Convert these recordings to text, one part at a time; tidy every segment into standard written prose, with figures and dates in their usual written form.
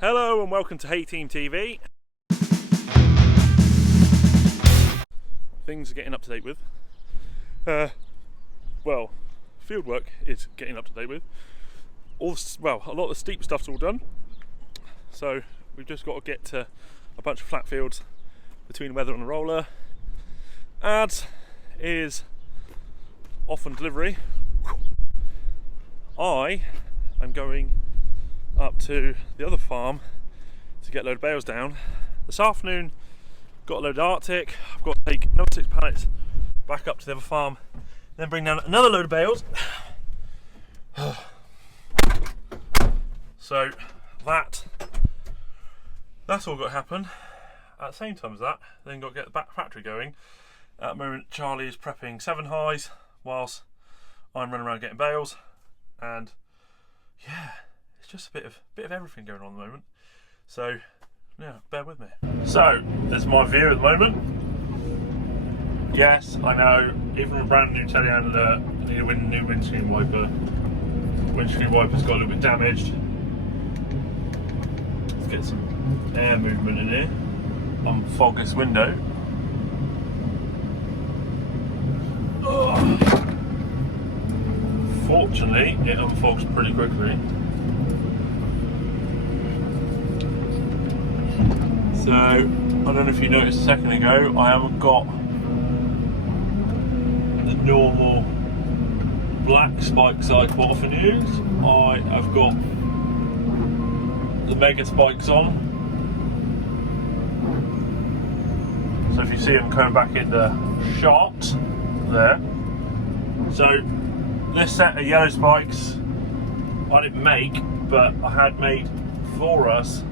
Hello and welcome to Thehayteamtv. Things are getting up to date with. Well, fieldwork is getting up to date with. A lot of the steep stuff's all done. So we've just got to get to a bunch of flat fields between weather and the roller. Ads is off on delivery. I am going up to the other farm to get a load of bales down. This afternoon got a load of Arctic. I've got to take another 6 pallets back up to the other farm, then bring down another load of bales. So that's all got to happen. At the same time as that, then got to get the back factory going. At the moment Charlie is prepping 7 highs whilst I'm running around getting bales, and yeah, it's just a bit of everything going on at the moment. So yeah, bear with me. So this is my view at the moment. Yes, I know, even a brand new telehandler, I need a new windscreen wiper. Windscreen wiper's got a little bit damaged. Let's get some air movement in here. Unfog this window. Fortunately, it unfogs pretty quickly. So, I don't know if you noticed a second ago, I haven't got the normal black spikes I quite often use. I have got the mega spikes on. So if you see them coming back in the shot there. So this set of yellow spikes I didn't make, but I had made for us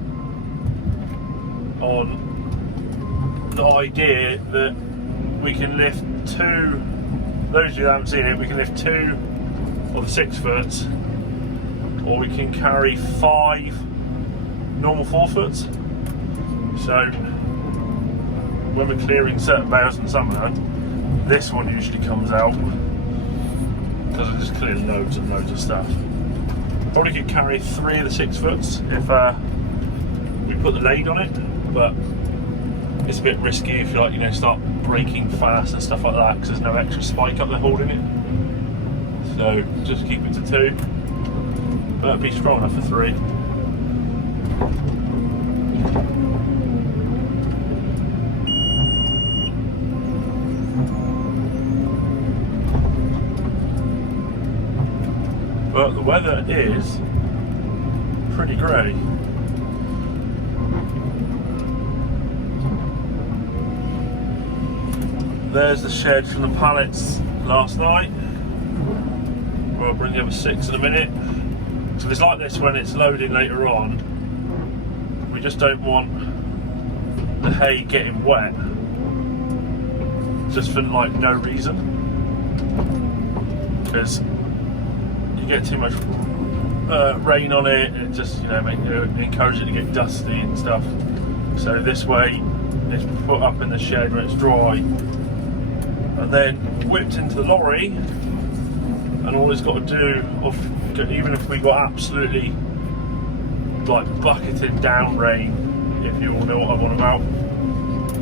on the idea that we can lift 2, those of you that haven't seen it, we can lift 2 of the 6 foots, or we can carry 5 normal 4 foots. So when we're clearing certain bales in summer, this one usually comes out because I just clear loads and loads of stuff. Probably could carry 3 of the 6 foots if we put the lade on it, but it's a bit risky if you start braking fast and stuff like that, because there's no extra spike up there holding it. So just keep it to 2, but it'll be strong enough for 3. But the weather is pretty grey. There's the shed from the pallets last night. Well, I'll bring the other 6 in a minute. So it's like this when it's loading later on. We just don't want the hay getting wet just for no reason, because you get too much rain on it, and it just encourage it to get dusty and stuff. So this way it's put up in the shed when it's dry, and then whipped into the lorry, and all it's got to do, even if we got absolutely bucketed down rain, if you all know what I'm on about,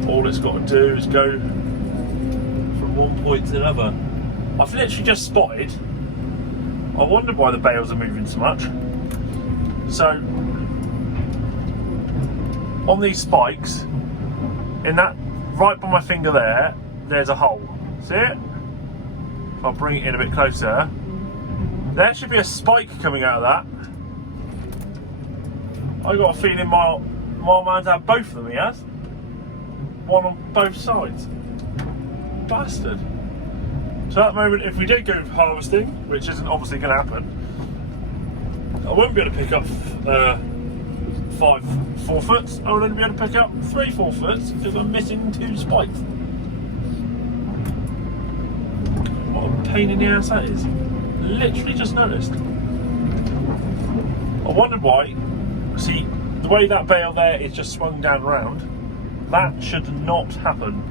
all it's got to do is go from one point to another. I've literally just spotted, I wonder why the bales are moving so much. So on these spikes, in that right by my finger there's a hole. See it? If I'll bring it in a bit closer, there should be a spike coming out of that. I got a feeling my man's had both of them, he has. One on both sides. Bastard. So at the moment, if we did go harvesting, which isn't obviously going to happen, I won't be able to pick up 5 4 foots. I will only be able to pick up 3 4 foots because I'm missing 2 spikes. What a pain in the ass that is. Literally just noticed. I wondered why. See, the way that bale there is just swung down round, that should not happen.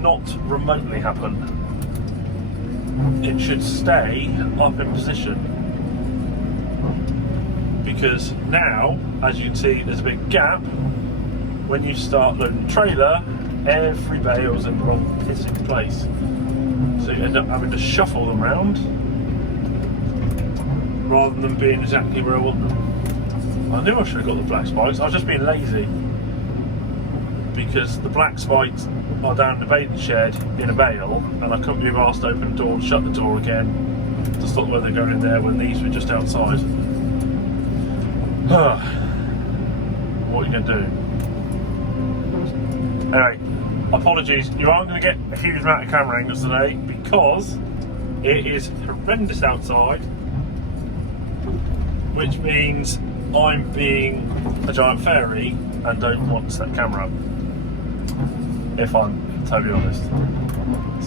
Not remotely happen. It should stay up in position, because now, as you can see, there's a big gap. When you start loading the trailer, every bale's in the wrong pissing place. So you end up having to shuffle them around rather than being exactly where I want them. I knew I should have got the black spikes. I was just being lazy because the black spikes are down in the baling shed in a bale, and I couldn't be asked to open the door and shut the door again to stop the weather going in there when these were just outside. What are you going to do? Anyway, apologies, you aren't going to get a huge amount of camera angles today because it is horrendous outside, which means I'm being a giant fairy and don't want to set the camera up, if I'm totally honest.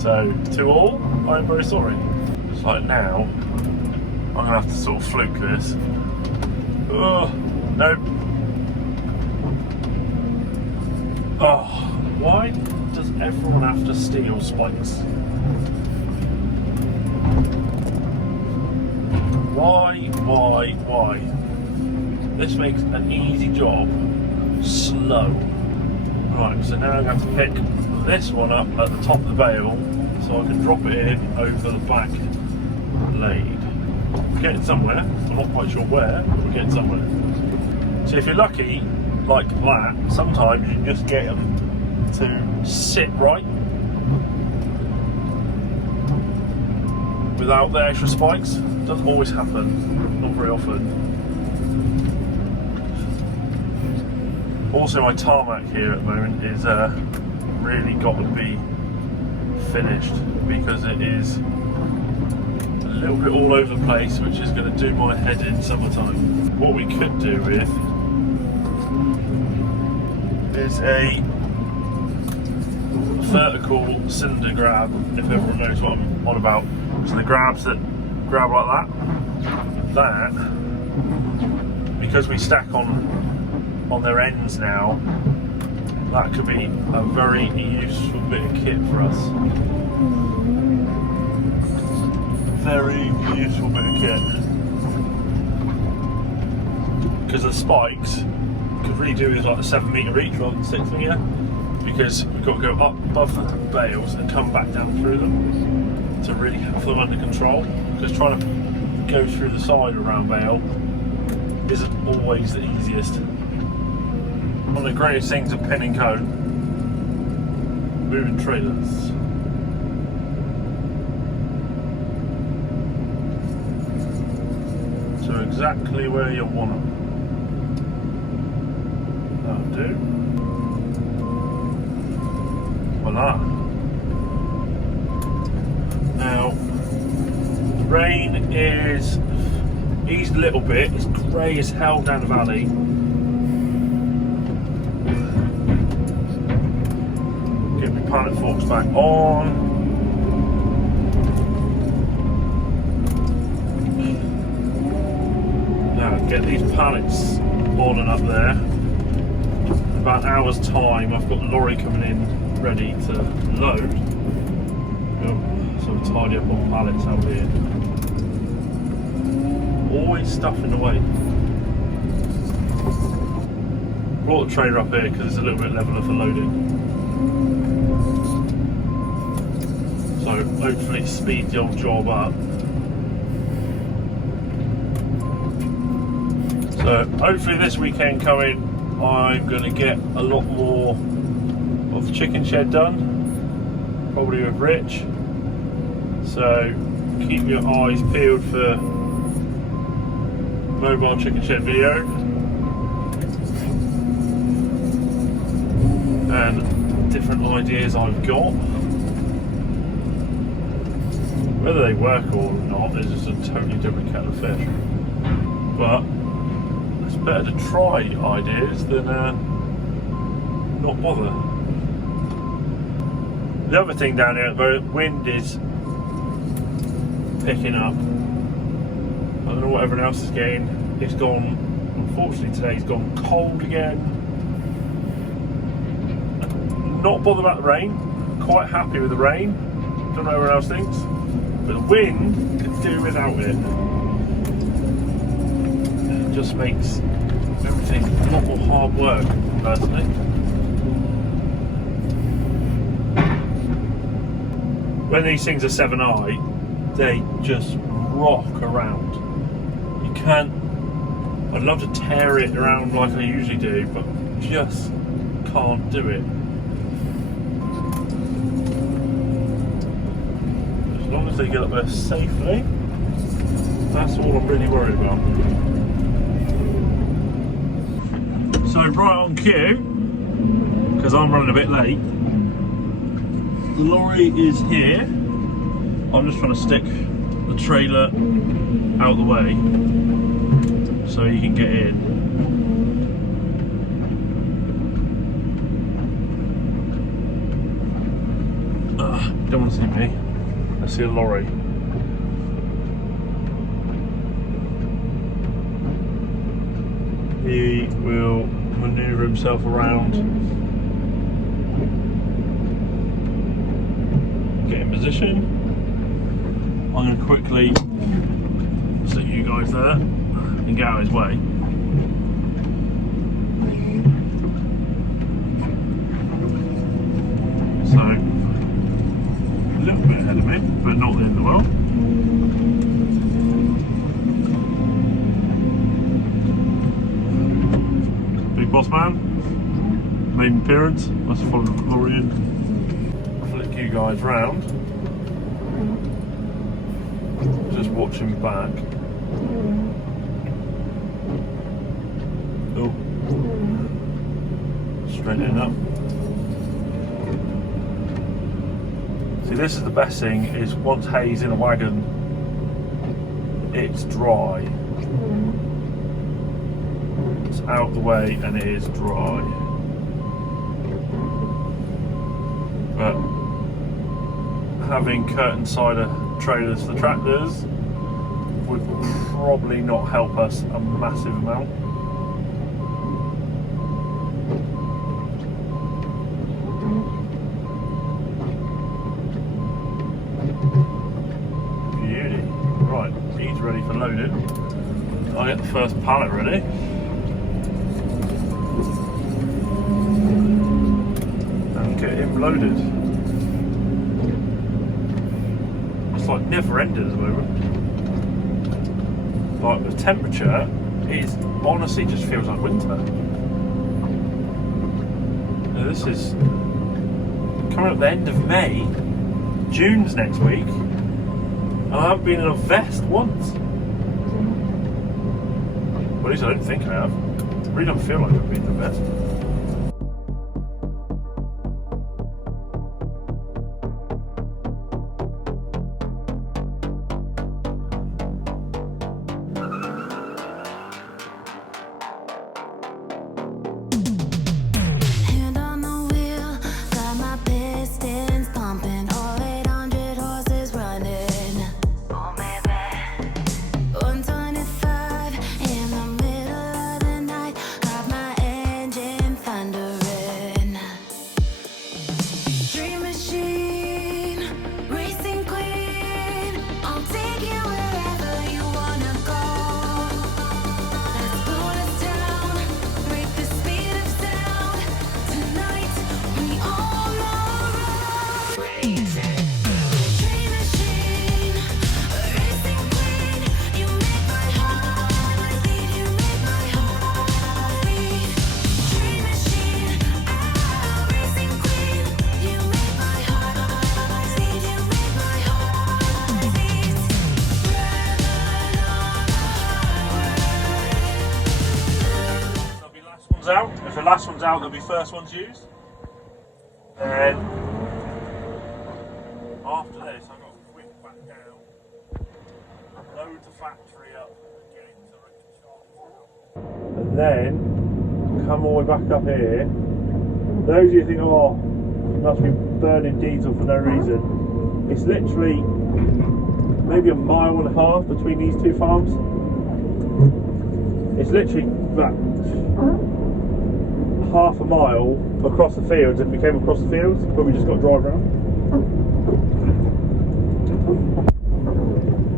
So, to all, I'm very sorry. It's like now, I'm going to have to sort of fluke this. Oh, nope. Oh, why does everyone have to steal spikes? Why? This makes an easy job slow. Right, so now I'm going to have to pick this one up at the top of the bale so I can drop it in over the back blade. We're getting somewhere, I'm not quite sure where, but we're getting somewhere. So if you're lucky, like that, sometimes you can just get them to sit right without the extra spikes. Doesn't always happen, not very often. Also, my tarmac here at the moment is really got to be finished because it is a little bit all over the place, which is going to do my head in summertime. What we could do with is a vertical cylinder grab, if everyone knows what I'm on about. So the grabs that grab like that, because we stack on their ends now, that could be a very useful bit of kit for us. Very useful bit of kit. Because the spikes could really do with like a 7 metre each rather than 6 metre, because we've got to go up above the bales and come back down through them to really have them under control, because trying to go through the side of a round bale isn't always the easiest. One of the greatest things of pin and cone, moving trailers. So exactly where you want them. That'll do. Voila. Now, the rain is eased a little bit. It's grey as hell down the valley. Get my pallet forks back on. Now, get these pallets on and up there. In about an hour's time, I've got the lorry coming in ready to load. So I'm tidy up all pallets out here. Always stuff in the way. Brought the trailer up here because it's a little bit leveler for loading. So hopefully speed the old job up. So hopefully this weekend coming, I'm going to get a lot more of the chicken shed done. Probably with Rich. So keep your eyes peeled for mobile chicken shed video and different ideas I've got. Whether they work or not is just a totally different kettle of fish, but it's better to try ideas than not bother. The other thing down here at the moment, wind is picking up. I don't know what everyone else is getting. It's gone, unfortunately today's gone cold again. Not bothered about the rain, quite happy with the rain. Don't know what everyone else thinks. But the wind could do without it. just makes everything a lot more hard work, personally. When these things are 7i, they just rock around. You can't, I'd love to tear it around like I usually do, but just can't do it. As long as they get up there safely, that's all I'm really worried about. So right on cue, because I'm running a bit late, the lorry is here. I'm just trying to stick the trailer out the way so you can get in. Don't want to see me. I see a lorry. He will manoeuvre himself around. Get in position. I'm going to quickly set you guys there and get out of his way. So, a little bit ahead of me, but not the end of the world. Big boss man, maiden appearance. Let's follow the Lorry in. Flick you guys round. Just watching back. Oh, straightening up. See, this is the best thing, is once hay's in a wagon, it's dry. It's out the way and it is dry. But having curtain cider trailers for the tractors would probably not help us a massive amount. Beauty. Right, he's ready for loading. I'll get the first pallet ready. And get him loaded. It's like never ended at the moment. Like the temperature, it honestly just feels like winter. Now this is coming up the end of May. June's next week, and I haven't been in a vest once. Well, at least I don't think I have. I really don't feel like I've been in a vest. Out. If the last one's out, they'll be first ones used. Then after this, I've got to whip back down, load the factory up, get it so I can start, and then come all the way back up here. Those of you think, oh, you must be burning diesel for no reason. It's literally maybe a mile and a half between these two farms. It's literally that. Half a mile across the fields if we came across the fields, but we just got to drive around.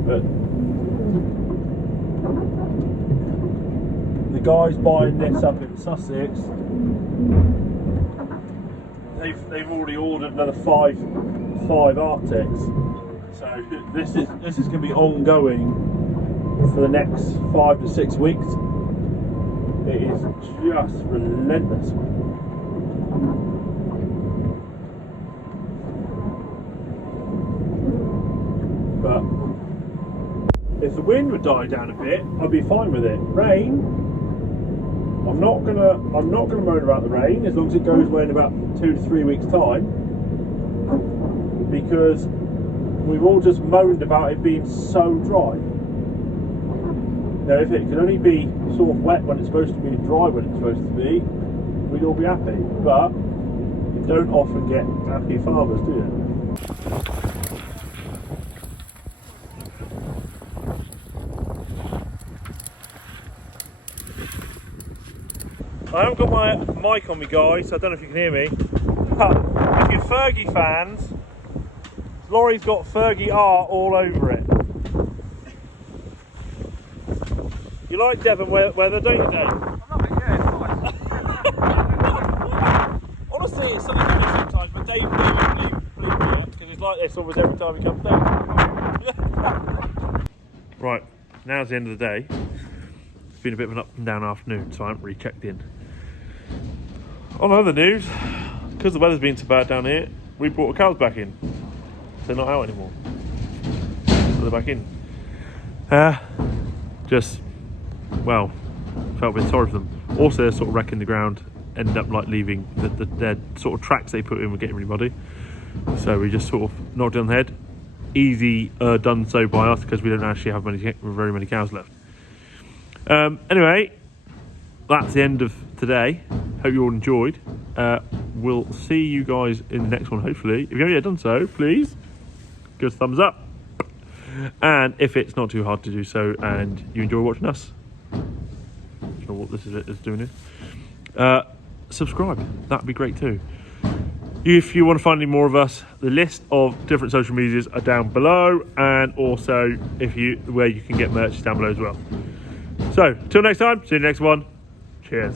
But guys buying this up in Sussex, they've already ordered another five Arctics. So this is going to be ongoing for the next 5 to 6 weeks. It is just relentless. But if the wind would die down a bit, I'd be fine with it. Rain, I'm not gonna moan about the rain as long as it goes away in about 2 to 3 weeks' time, because we've all just moaned about it being so dry. Now, if it could only be sort of wet when it's supposed to be and dry when it's supposed to be, we'd all be happy. But you don't often get happy farmers, do you? I haven't got my mic on me, guys, so I don't know if you can hear me. But if you're Fergie fans, Lorry's got Fergie art all over it. You like Devon weather, don't you, Dave? I love it, yeah, it's nice. Honestly, it's something different sometimes, but Dave believe me because it's like this almost every time he comes down. Right, now's the end of the day. It's been a bit of an up and down afternoon, so I haven't really checked in. On other news, because the weather's been so bad down here, we brought the cows back in. They're not out anymore, so they're back in. Just, well, felt a bit sorry for them. Also, they're sort of wrecking the ground, ended up like leaving their sort of tracks they put in were getting really muddy. So we just sort of knocked it on the head. Easy done so by us because we don't actually have very many cows left. Anyway, that's the end of today. Hope you all enjoyed. We'll see you guys in the next one, hopefully. If you haven't yet done so, please give us a thumbs up. And if it's not too hard to do so and you enjoy watching us, not sure what this is doing here, subscribe. That'd be great too. If you want to find any more of us, the list of different social medias are down below, and also where you can get merch is down below as well. So, till next time, see you in the next one. Cheers.